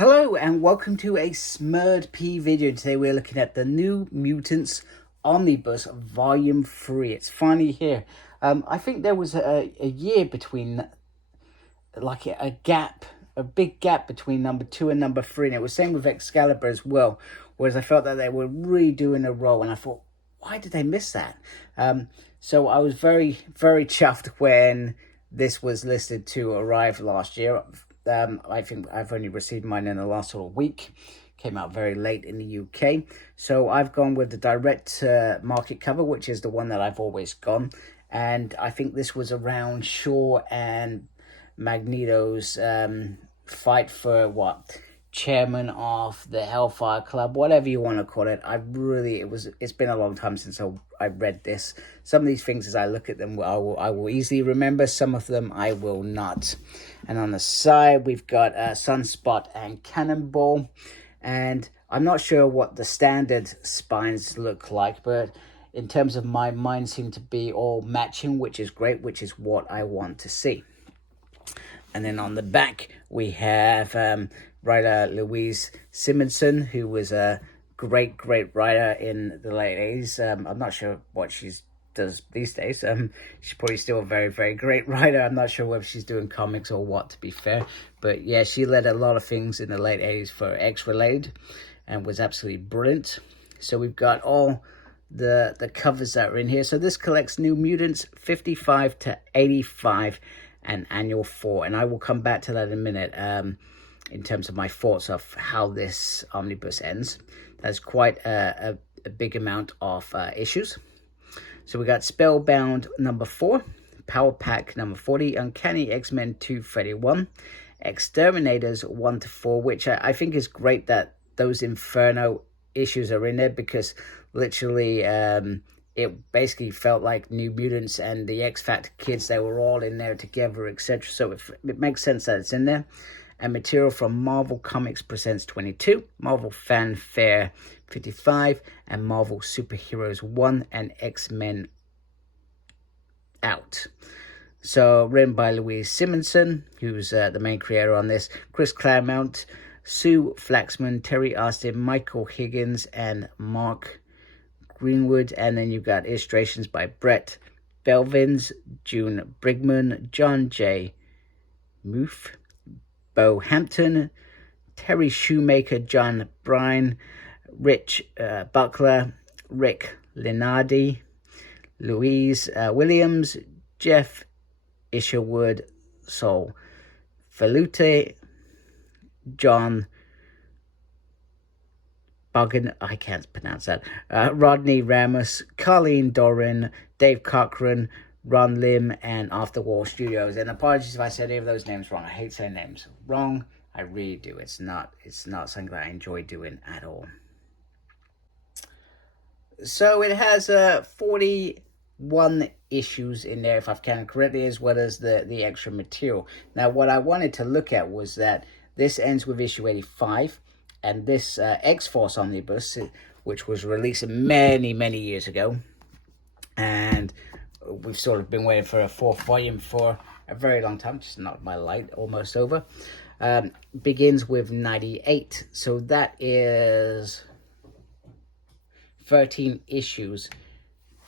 Hello and welcome to a Smurd P video. Today we're looking at the New Mutants Omnibus Volume 3. It's finally here. I think there was a year between, like a big gap between number 2 and number 3. And it was same with Excalibur as well. Whereas I felt that they were really doing a roll and I thought, why did they miss that? So I was very, very chuffed when this was listed to arrive last year. I think I've only received mine in the last sort of week. Came out very late in the UK. So I've gone with the direct market cover, which is the one that I've always gone. And I think this was around Shaw and Magneto's fight for chairman of the Hellfire Club, whatever you want to call it. It's been a long time since I read this. Some of these things, as I look at them, I will easily remember. Some of them I will not. And on the side, we've got Sunspot and Cannonball. And I'm not sure what the standard spines look like, but in terms of mine seem to be all matching, which is great, which is what I want to see. And then on the back, we have writer Louise Simonson, who was a great writer in the late 80s. I'm not sure what she does these days. She's probably still a very, very great writer. I'm not sure whether she's doing comics or what, to be fair. But yeah, she led a lot of things in the late 80s for X-Related and was absolutely brilliant. So we've got all the covers that are in here. So this collects New Mutants 55 to 85 and Annual 4. And I will come back to that in a minute in terms of my thoughts of how this omnibus ends. That's quite a big amount of issues. So we got Spellbound number 4, Power Pack number 40, Uncanny X-Men 231, Exterminators 1 to 4, which I think is great that those Inferno issues are in there, because literally it basically felt like New Mutants and the X-Factor kids, they were all in there together, etc. So it makes sense that it's in there. And material from Marvel Comics Presents 22, Marvel Fanfare 55, and Marvel Superheroes 1 and X-Men Out. So written by Louise Simonson, who's the main creator on this, Chris Claremont, Sue Flaxman, Terry Austin, Michael Higgins, and Mark Greenwood. And then you've got illustrations by Brett Belvins, June Brigman, John J. Moof, Bo Hampton, Terry Shoemaker, John Bryan, Rich Buckler, Rick Linardi, Louise Williams, Jeff Isherwood, Sol Falute, John Buggen, I can't pronounce that, Rodney Ramos, Colleen Doran, Dave Cochran, Ron Lim, and Afterwall Studios. And apologies if I said any of those names wrong. I hate saying names wrong. I really do. It's not something that I enjoy doing at all. So it has 41 issues in there, if I've counted correctly, as well as the extra material. Now, what I wanted to look at was that this ends with issue 85, and this X-Force Omnibus, which was released many, many years ago, and we've sort of been waiting for a 4th volume for a very long time, just not my light, almost over, begins with 98. So that is 13 issues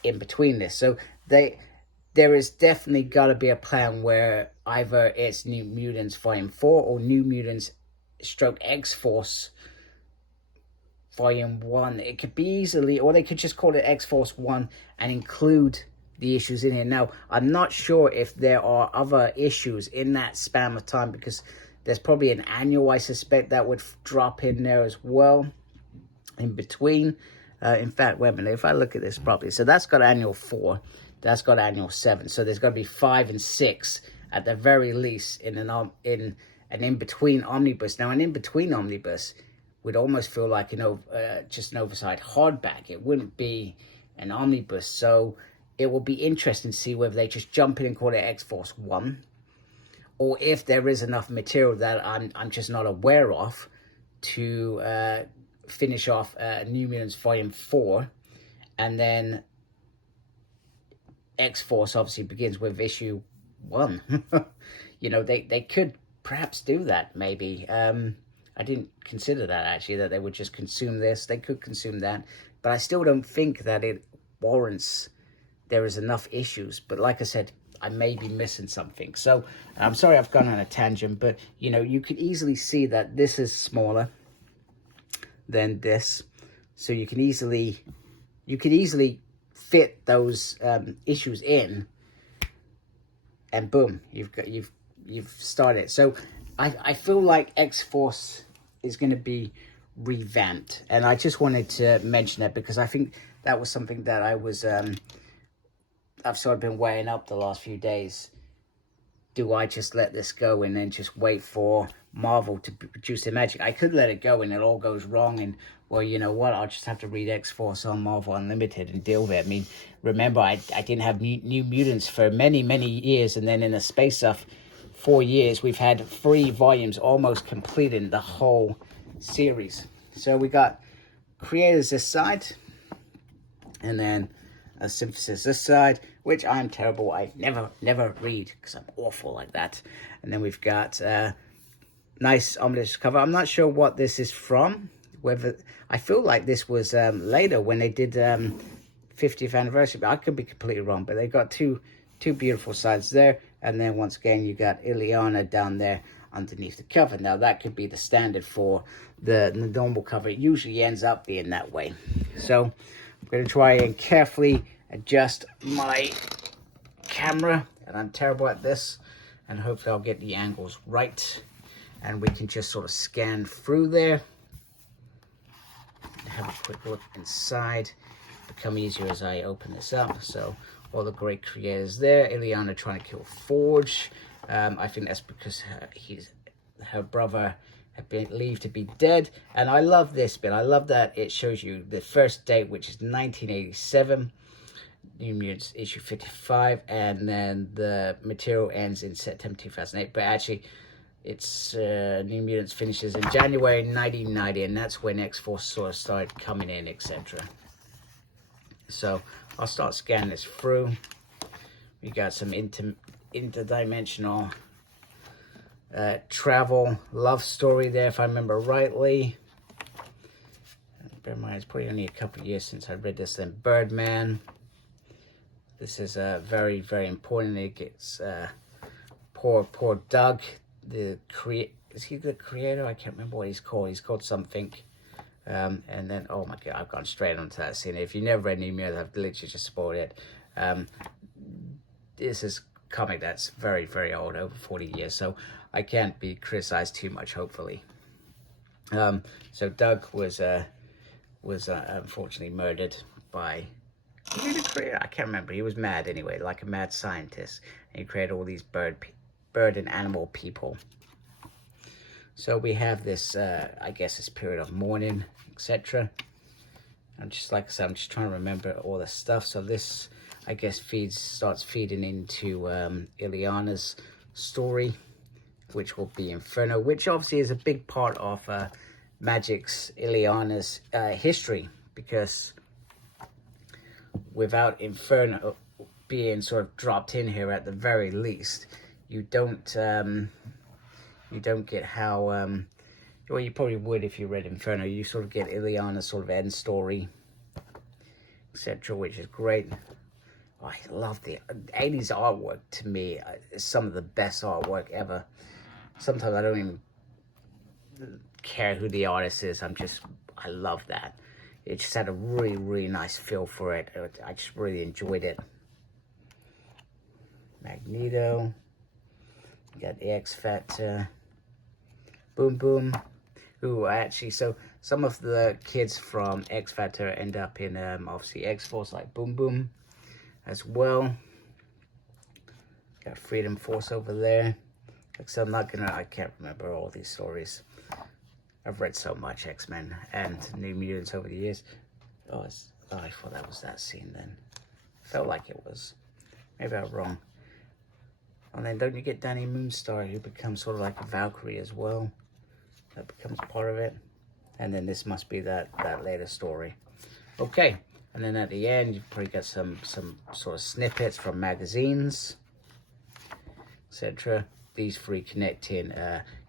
in between this. So there is definitely got to be a plan where either it's New Mutants Volume 4 or New Mutants stroke X-Force Volume 1. It could be easily, or they could just call it X-Force 1 and include the issues in here. Now, I'm not sure if there are other issues in that span of time, because there's probably an annual, I suspect, that would drop in there as well in between. In fact, wait a minute, if I look at this properly, so that's got Annual 4, that's got Annual 7, so there's got to be 5 and 6 at the very least in an in-between omnibus. Now, an in-between omnibus would almost feel like, just an oversized hardback. It wouldn't be an omnibus, so it will be interesting to see whether they just jump in and call it X-Force 1, or if there is enough material that I'm just not aware of to finish off New Mutants Volume 4, and then X-Force obviously begins with issue 1. They could perhaps do that, maybe. I didn't consider that actually, that they would just consume this. They could consume that, but I still don't think that it warrants, there is enough issues. But like I said, I may be missing something. So I'm sorry I've gone on a tangent, but you know, you could easily see that this is smaller than this. So you could easily fit those issues in, and boom, you've started. So I feel like X-Force is going to be revamped, and I just wanted to mention that because I think that was something that I've sort of been weighing up the last few days. Do I just let this go and then just wait for Marvel to produce their magic? I could let it go and it all goes wrong, and well, you know what, I'll just have to read X-Force on Marvel Unlimited and deal with it. I mean, remember, I didn't have New Mutants for many years, and then in the space of 4 years, we've had 3 volumes almost completing the whole series. So we got creators this side, and then a synthesis this side, which I'm terrible. I never read because I'm awful like that. And then we've got nice ominous cover. I'm not sure what this is from. Whether, I feel like this was later when they did 50th anniversary, but I could be completely wrong. But they got two beautiful sides there, and then once again you got Illyana down there underneath the cover. Now that could be the standard for the normal cover. It usually ends up being that way. So I'm going to try and carefully adjust my camera, and I'm terrible at this, and hopefully I'll get the angles right, and we can just sort of scan through there and have a quick look inside. Become easier as I open this up. So all the great creators there. Illyana trying to kill Forge. I think that's because her brother had been believed to be dead. And I love this bit. I love that it shows you the first date, which is 1987. New Mutants issue 55, and then the material ends in September 2008. But actually, it's New Mutants finishes in January 1990, and that's when X-Force sort of started coming in, etc. So I'll start scanning this through. We got some interdimensional travel love story there, if I remember rightly. Bear in mind, it's probably only a couple of years since I read this. Then Birdman. This is very important. It gets poor Doug. Is he the creator? I can't remember what he's called. He's called something. And then, oh my god, I've gone straight onto that scene. If you never read New Mutants, I've literally just spoiled it. This is a comic that's very old, over 40 years, so I can't be criticized too much, hopefully. So Doug was unfortunately murdered by, I can't remember. He was mad anyway, like a mad scientist, and he created all these bird and animal people. So we have this, I guess, this period of mourning, etc. And just like I said, I'm just trying to remember all the stuff. So this, I guess, starts feeding into Illyana's story, which will be Inferno, which obviously is a big part of Magic's Illyana's history, because without Inferno being sort of dropped in here at the very least, you don't get how well, you probably would if you read Inferno. You sort of get Illyana's sort of end story, etc., which is great. Oh, I love the 80s artwork. To me, is some of the best artwork ever. Sometimes I don't even care who the artist is. I love that. It just had a really nice feel for it. I just really enjoyed it. Magneto. You got the X Factor. Boom Boom. Ooh, actually, so some of the kids from X Factor end up in obviously X-Force, like Boom Boom as well. Got Freedom Force over there. Like, so I can't remember all these stories. I've read so much X-Men and New Mutants over the years. Oh, I thought that was that scene then. Felt like it was. Maybe I'm wrong. And then don't you get Danny Moonstar, who becomes sort of like a Valkyrie as well? That becomes part of it. And then this must be that later story. Okay. And then at the end, you've probably got some sort of snippets from magazines, etc. These three connecting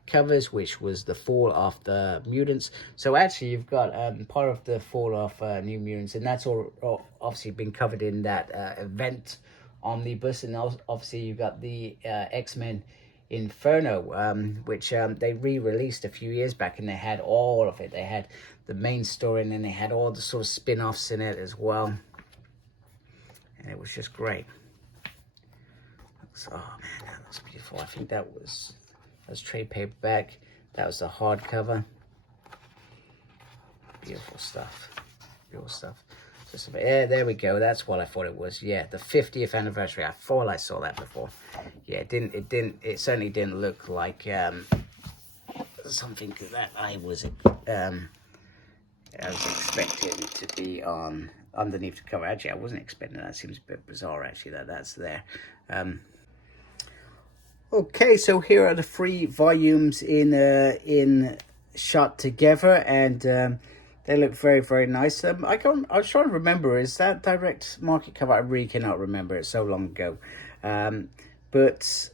covers, which was the fall of the mutants. So actually you've got part of the fall of New Mutants, and that's all obviously been covered in that event omnibus. And obviously you've got the X-Men Inferno, which they re-released a few years back, and they had all of it. They had the main story, and then they had all the sort of spin-offs in it as well, and it was just great. Oh man, that looks beautiful. I think that was trade paperback. That was the hardcover. Beautiful stuff. Beautiful stuff. Just yeah, there we go. That's what I thought it was. Yeah, the 50th anniversary. I thought I saw that before. Yeah, it certainly didn't look like something that I was expecting to be on underneath the cover. Actually, I wasn't expecting that. It seems a bit bizarre actually that that's there. Okay, so here are the 3 volumes in shot together, and they look very, very nice. I was trying to remember, is that direct market cover? I really cannot remember, it's so long ago. And the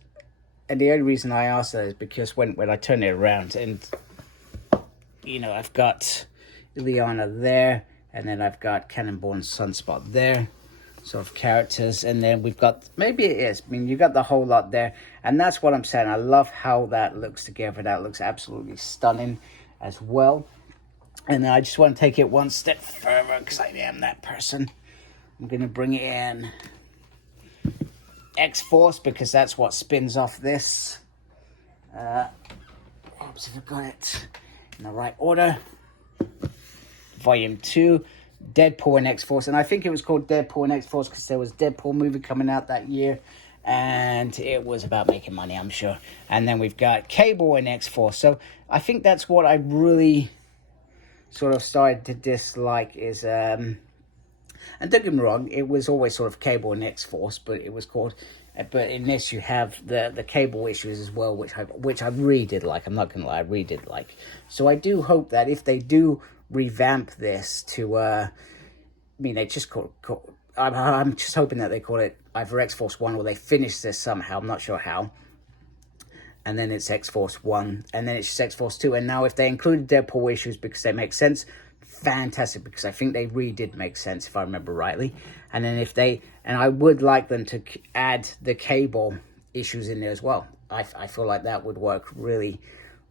only reason I asked that is because when I turn it around, and you know, I've got Illyana there, and then I've got Cannonball and Sunspot there, sort of characters, and then we've got, maybe it is, I mean, you got the whole lot there, and that's what I'm saying. I love how that looks together. That looks absolutely stunning as well. And I just want to take it one step further, because I am that person. I'm going to bring in X-Force, because that's what spins off this. Oops, if I got it in the right order. Volume 2. Deadpool and X-Force, and I think it was called Deadpool and X-Force because there was a Deadpool movie coming out that year, and it was about making money, I'm sure. And then we've got Cable and X-Force. So I think that's what I really sort of started to dislike is, and don't get me wrong, it was always sort of Cable and X-Force, but it was called, but in this you have the Cable issues as well, which I really did like. I'm not gonna lie, I really did like. So I do hope that if they do revamp this to I mean, they just I'm just hoping that they call it either X-Force 1 or they finish this somehow. I'm not sure how. And then it's X-Force 1, and then it's just X-Force 2. And now if they included Deadpool issues because they make sense, fantastic, because I think they really did make sense if I remember rightly. And then if they, and I would like them to add the Cable issues in there as well. I feel like that would work really,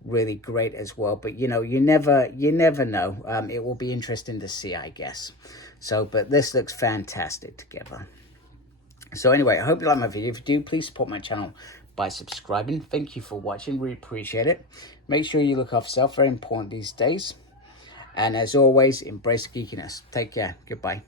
really great as well. But you know, you never know. It will be interesting to see, I guess. So, but this looks fantastic together. So anyway, I hope you like my video. If you do, please support my channel by subscribing. Thank you for watching, really appreciate it. Make sure you look after yourself, very important these days. And as always, embrace geekiness. Take care. Goodbye.